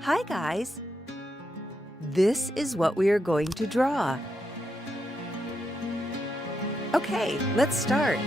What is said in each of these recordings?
Hi guys! This is what we are going to draw. Okay, let's start.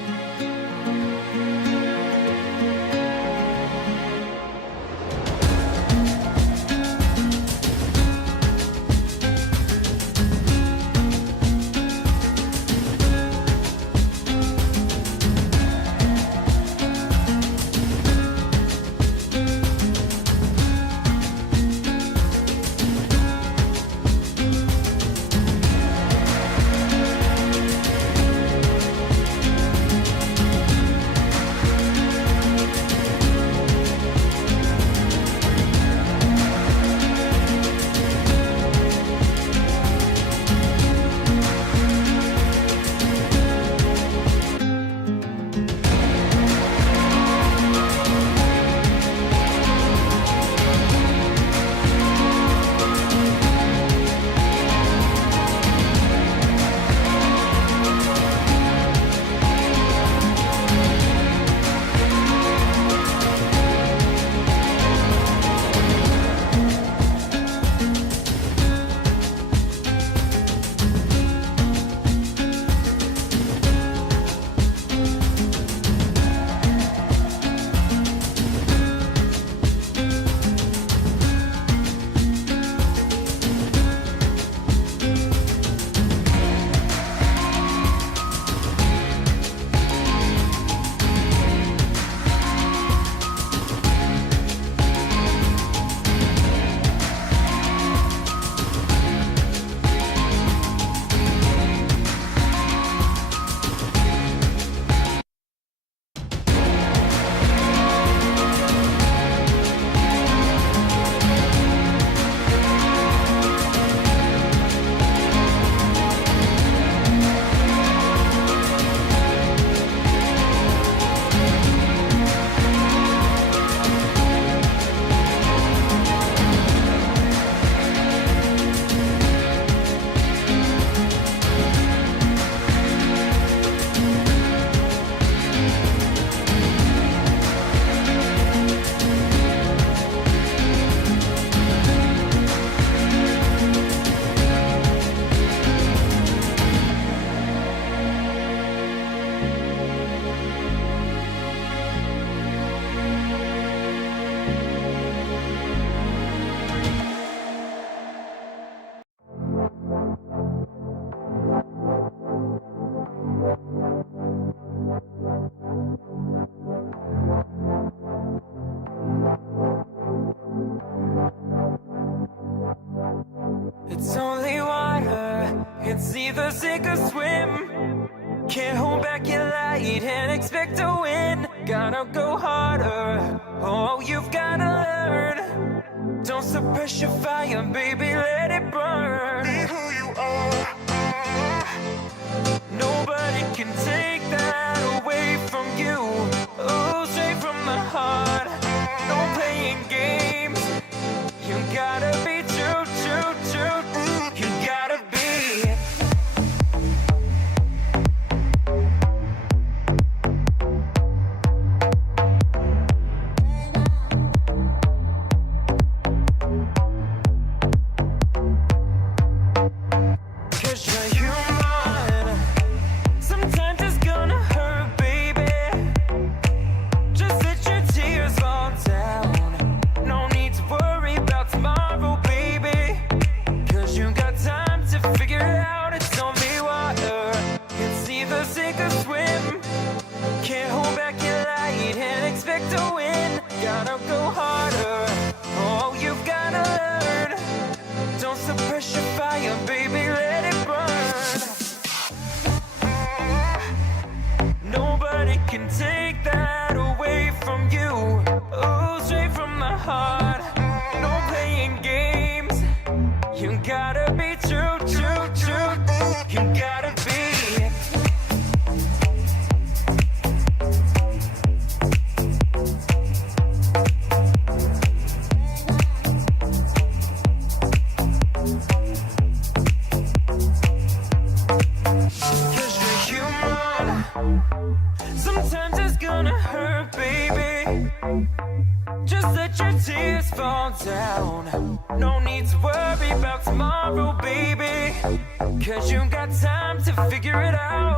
It's only water, it's either sink or swim. Can't hold back your light and expect to win. Gotta go harder, oh you've gotta learn. Don't suppress your fire, baby, let it burn. Be who you are. Nobody can take that away from you. Oh, straight from the heart. No playing games. You gotta be true, true, true. You gotta be. Cause you're human. Sometimes it's gonna hurt, baby. Just let your tears fall down. No need to worry about tomorrow, baby. Cause you got time to figure it out. It's only water. It's either sink or swim. Can't hold back your light and expect to win. Gotta go harder. Oh, you've gotta learn. Don't suppress your fire, baby, let it burn. Nobody can take that away from you. Oh, straight from the heart. No playing games. You gotta be true, true, true. You gotta be. Cause you're human. Sometimes it's gonna hurt, baby. Just let your tears fall down. No need to worry about tomorrow, baby. Cause you got time to figure it out.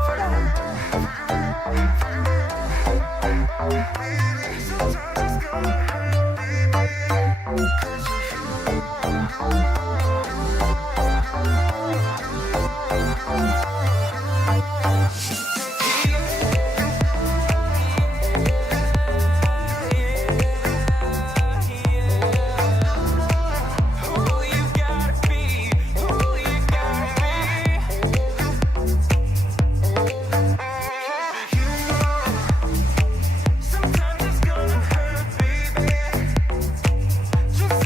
Sometimes it's gonna hurt, baby. Cause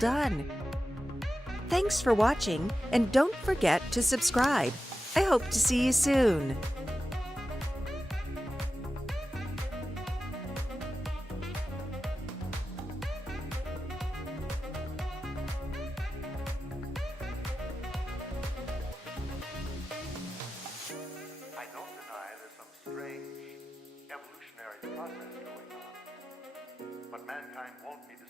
done. Thanks for watching, and don't forget to subscribe. I hope to see you soon. I don't deny there's some strange evolutionary process going on, but mankind won't be destroyed.